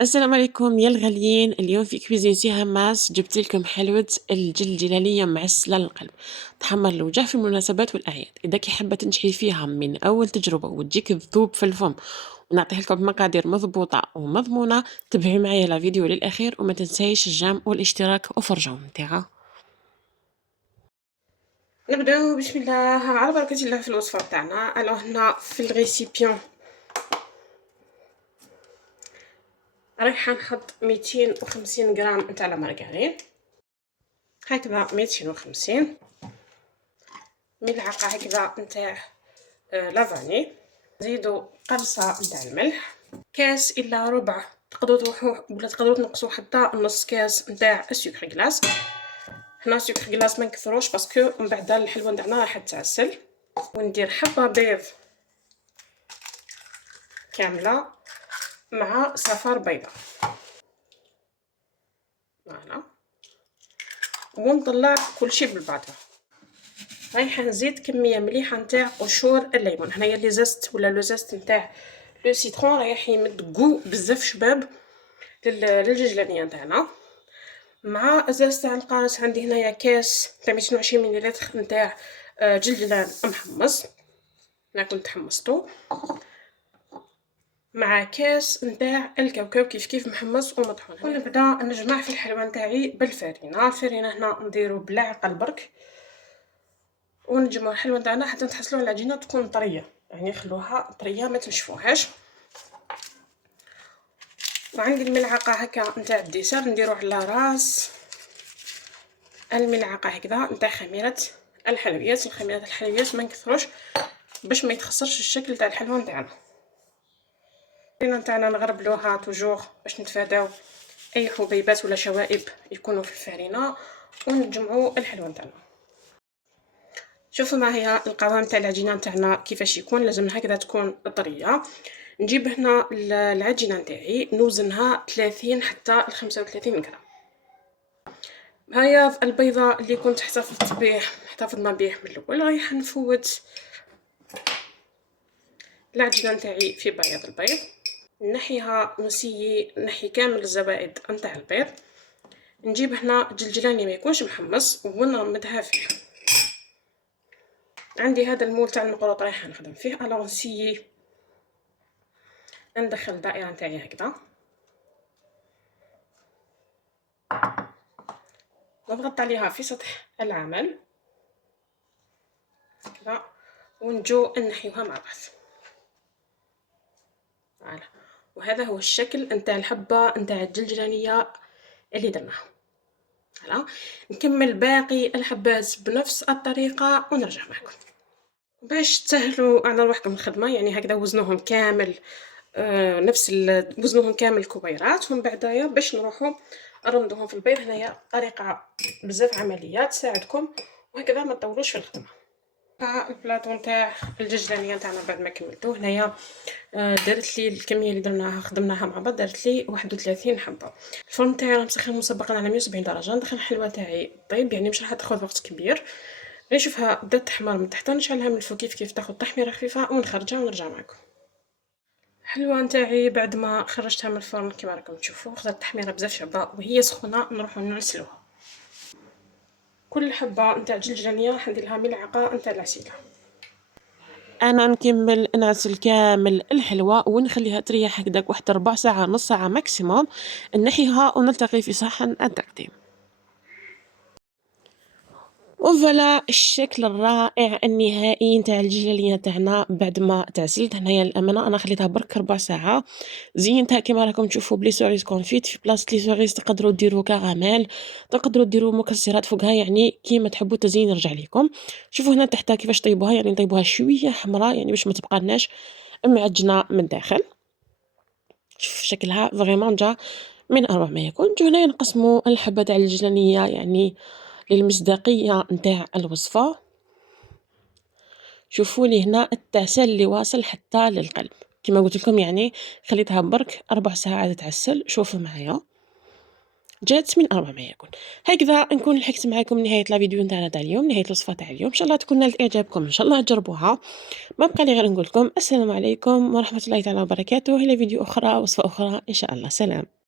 السلام عليكم يا الغاليين. اليوم في كويزين سي هماس جبت لكم حلوة الجلجلانية معسلة للقلب، تحمر الوجه في المناسبات والأعياد. إذا كي حابة تنجحي فيها من أول تجربة وتجيك تذوب في الفم ونعطيه لكم مقادير مضبوطة ومضمونة، تبعي معايا لا فيديو للأخير وما تنسايش الجيم والاشتراك وفرجوا ممتعة. نبداو بسم الله على بركة الله في الوصفة تاعنا. الو هنا في الغيسيبيون رايحة نحط 250 غرام نتاع لا مارغرين، هكذا 250 ملعقة هكذا نتاع لافاني، نزيدو قرصة نتاع الملح، كاس الا ربع تقدروا تروحوا ولا تقدروا تنقصوا حتى نص كاس نتاع السكر كلاص. هنا سكر كلاص ما نكثروش باسكو من بعد الحلوه نتاعنا راح تعسل. وندير حبه بيض كامله مع صفار بيضاء، فوالا، ونطلع كلشي بالبعضه. رايحه نزيد كميه مليحه نتاع قشور الليمون. هنايا لي زست ولا لو زست نتاع لو سيترون رايح يمد كو بزاف شباب للجلجلانيه نتاعنا. مع ازاز تاع القارص عندي هنايا كاس تاع 220 مليلتر نتاع جلجلان محمص، انا كنت حمصتو، مع كاس نتاع الكاوكاو كيف محمص ومطحون. ونبدا نجمع في الحلوه نتاعي بالفرينه. الفرينه هنا نديرو بلا عقل برك، ونجمعوا الحلوه نتاعنا حتى نتحصلوا على العجينه تكون طريه، يعني خلوها طريه ما تنشفوهاش. وعندي الملعقه هكا نتاع الديسير نديرو على راس الملعقه هكذا نتاع خميره الحلويات. الخميرات الحلويات ما نكثروش باش ما يتخسرش الشكل تاع الحلوه نتاعنا. الفرينه نتاعنا نغربلوها توجور باش نتفاداو اي حبيبات ولا شوائب يكونوا في الفرينه، ونجمعوا الحلوه نتاعنا. شوفوا معايا القوام تاع العجينه نتاعنا كيفاش يكون، لازم هكذا تكون طريه. نجيب هنا العجينه نتاعي نوزنها 30 حتى ل 35 غرام. هيا البيضه اللي كنت احتفظنا به من الاول، رايحه نفوت العجينه نتاعي في بياض البيض، نحيها نحي كامل الزوائد نتاع البيض. نجيب هنا جلجلاني ما يكونش محمص ونغمدها فيه. عندي هذا المول تاع المقروط رايحه نخدم فيه، الوغ نسيي ندخل الدائره نتاعي هكذا، نضغط عليها في سطح العمل هكذا، ونجو نحيوها مع بعض. فوالا، وهذا هو الشكل نتاع الحبه نتاع الجلجلانيه اللي درناها. فوالا، نكمل باقي الحبات بنفس الطريقه ونرجع معكم باش تسهلوا على روحكم الخدمه. يعني هكذا وزنوهم كامل وزنوهم كامل الكبيرات، ومن بعدايا باش نروحوا نرمدوهم في البيض. هنايا طريقه بزاف عمليه تساعدكم، وهكذا ما تطولوش في الخدمه. البلاطو نتاع الجلجلانيه نتاعنا بعد ما كملتوه هنايا دارت لي الكميه اللي درناها خدمناها مع بعض، دارت لي 31 حبه. الفرن تاعي راه مسخن مسبقا على 170 درجه. ندخل الحلوه تاعي طيب، يعني مش راح تاخذ وقت كبير. نشوفها بدات تحمر من تحت، نشعلها من الفوق كيف تاخذ تحميره خفيفه ونخرجها ونرجع معكم. الحلوه نتاعي بعد ما خرجتها من الفرن كما راكم تشوفوا خذت تحميره بزاف شابه وهي سخونه. نروحوا نغسلوها. كل حبه نتاع جلجلانيه راح ندير لها ملعقه نتاع العسيله. انا نكمل نغسل كامل الحلوى ونخليها تريح هكذاك واحد ربع ساعه نص ساعه ماكسيموم، نحيها ونلتقي في صحن التقديم. وفوالا الشكل الرائع النهائي نتاع الجلاليه تاعنا بعد ما تعسلت. هنايا الامانه انا خليتها برك ربع ساعه، زينتها كما راكم تشوفوا بلي سوريز كونفيت. في بلاصه لي سوريز تقدروا ديروا كراميل، تقدروا ديروا مكسرات فوقها، يعني كيما تحبوا التزيين يرجع لكم. شوفوا هنا تحتها كيفاش طيبوها، يعني نطيبوها شويه حمراء يعني باش ما تبقالناش معجنه من الداخل. شوف شكلها فريمون جا من اروع ما يكون. نجيو هنايا نقسموا الحبه تاع الجلانيه يعني للمصداقيه نتاع الوصفه. شوفوا لي هنا التعسل اللي واصل حتى للقلب. كما قلت لكم يعني خليتها برك 4 ساعات تعسل. شوفوا معايا جات من أروع ما يكون. هكذا نكون لحقت معاكم نهاية لا فيديو نتاعنا تاع اليوم، نهاية الوصفة تاع اليوم، إن شاء الله تكون نالت إعجابكم، إن شاء الله تجربوها. ما بقى لي غير نقول لكم السلام عليكم ورحمة الله تعالى وبركاته، إلى فيديو أخرى، وصفة أخرى إن شاء الله، سلام.